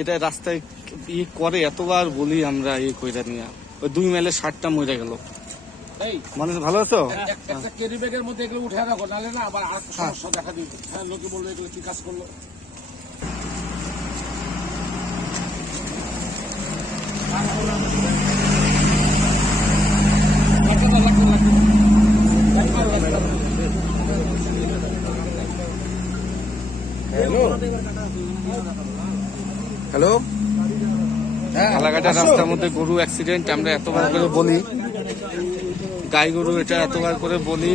এটা রাস্তায় করে এতবার বলি আমরা কইরা নিয়ে ওই 2 মাইলের 60টা মরে গেল। মানুষ ভালো আছো? একটা ক্যারি ব্যাগের মধ্যে এগুলো উঠে রাখো, নাহলে না আবার আর সমস্যা দেখা দিবে। হ্যাঁ, লোকে বলবে এগুলো কি কাজ করলো। হ্যালো, ফালাকাটা রাস্তার মধ্যে গরু অ্যাক্সিডেন্ট আমরা এতবার করে বলি, গাই গরু এটা এতবার করে বলি,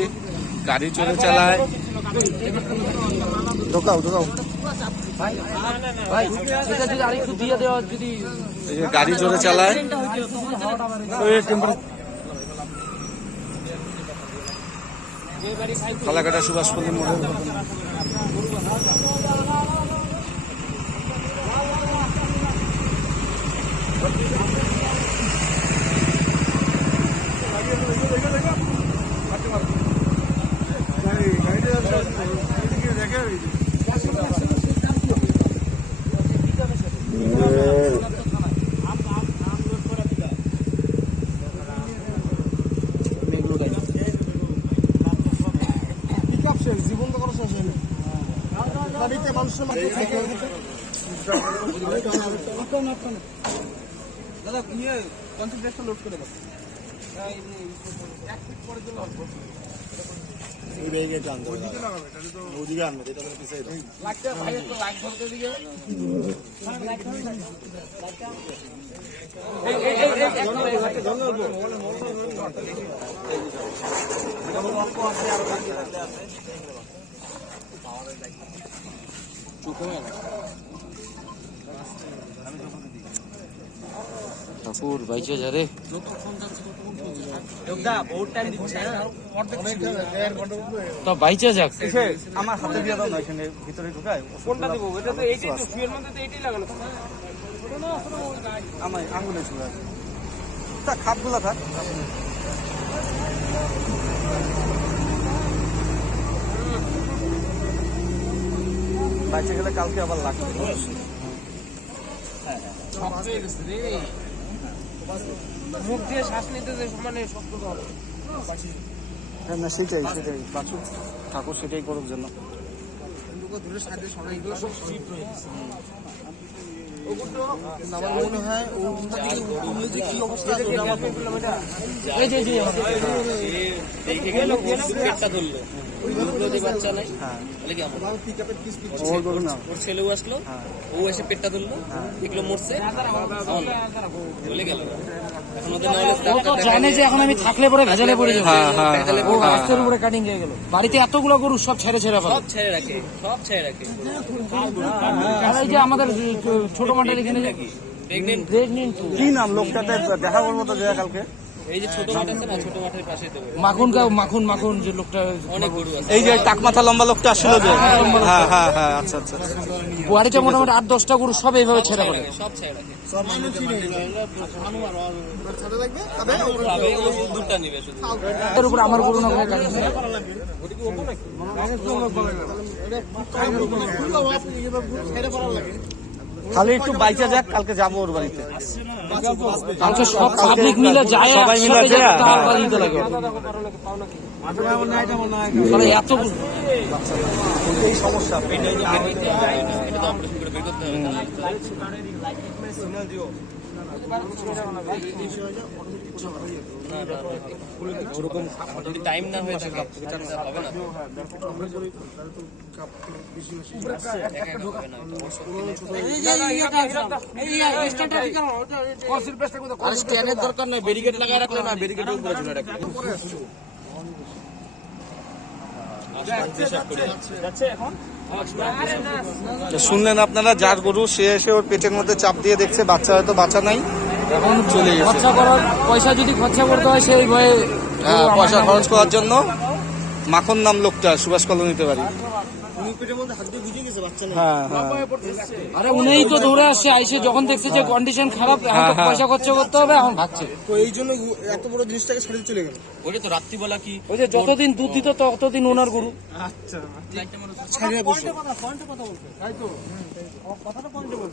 গাড়ি চলে চালায়। ঢোকাও ঢোকাও এই যে গাড়ি চলে চালায়। ফালাকাটা সুভাষপল্লী মোড়ের ঘটনা। জীবন তো কোনো শেষ হয়নি। গাড়িতে মানুষের দাদা কনসেন্ট্রেশন লোড করে দাও। ওদিকে আনবে, এটা পিছিয়ে দাও। ঠাকুর বাইচে যা রে। তো বাইচে যাক। আমার হাতে দিয়ে দাও না, এখানে ভিতরে ঢুকায়। কোনটা দিব? এটা তো এইটাই তো, ফিউয়েল মধ্যে তো এইটাই লাগানো। আমার আঙুলে ছিল তা খাপগুলা থাক। বাইচে গেলে কালকে আবার লাগবে। মুখ দিয়ে শ্বাস নিতে যে মানে শক্ত হবে। হ্যাঁ না, সেটাই সেটাই বাছুক ঠাকুর সেটাই করুক জন্য। আমার মনে হয় কি অবস্থা ছেলেও আসলো, ও এসে পেটটা ধরলো, এগুলো মরছে, বলে গেল। এখন ওদের জানে যে এখন আমি থাকলে পরে ভেজালে পড়ে যাবো। ও রাস্তার উপরে কাটিং হয়ে গেল। বাড়িতে এতগুলো গরু সব ছেড়ে ছেড়ে সব ছেড়ে রাখে, সব ছেড়ে রাখে। আর এই যে আমাদের ছোট মাঠের এখানে প্রেগনেন্ট কি নাম লোকটাতে দেখা করবো তো দেখা কালকে। এই যে ছোট মাঠ আছে না, ছোট মাঠের পাশে তো মাখন যে লোকটা অনেক গরু আছে। এই যে টাকমাথা লম্বা লোকটা আসছিল যে, হ্যাঁ হ্যাঁ হ্যাঁ, আচ্ছা আচ্ছা। বাড়িতে মোটামুটি 8-10টা গরু সব এইভাবে ছেড়ে পড়ে। সব ছেড়ে রাখে, দুধটা নিবে শুধু। এর উপর আমার গরু না কোনো কাটিং নেই। খালি একটু বাইচা যাক, কালকে যাবো ওর বাড়িতে। কালকে সব পাবলিক মিলে যায়, সবাই মিলে যায়, তার বাড়িতে লাগে এত এই সমস্যা পেটে এটা তো অপারেশন করে বের করতে হবে। ওরকম যদি টাইম না হয়ে থাকে হবে না। স্ট্যান্ডের দরকার নাই, ব্যারিকেড লাগায় রাখলে না, ব্যারিকেডের উপরে ঝুলে রাখলে। শুনলেন আপনারা, যার গরু সে এসে ওর পেটের মধ্যে চাপ দিয়ে দেখছে বাচ্চা হয়তো বাঁচা নাই, এখন চলে গেছে। খরচা করার পয়সা যদি খরচা করতে হয় সেই ভয়ে হ্যাঁ, পয়সা খরচ করার জন্য। মাখন নাম লোকটা, সুভাষ কলোনিতে বাড়ি। হ্যাঁ হ্যাঁ আরে উনিই তো দৌড়ে আসছে, আইসে যখন দেখছে যে কন্ডিশন খারাপ, এখন তো হ্যাঁ। পয়সা খরচ করতে হবে, এখন ভাগছে। তো এই জন্য এত বড় জিনিসটাকে ছেড়ে চলে গেল। ওইটা তো রাত্রিবেলা কি ওই যে যতদিন দুধ দিত ততদিন ওনার গরু। ছাড়িয়ে বসে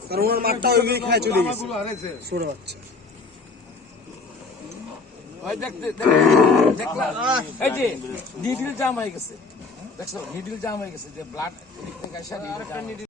কারণ ওর মাঠটা ওইভাবে খায় চলে গেছে ছোট বাচ্চা। এই যে নিডিল জাম হয়ে গেছে, দেখছো নিডিল জাম হয়ে গেছে, যে ব্লাড থেকে আসা নিডিল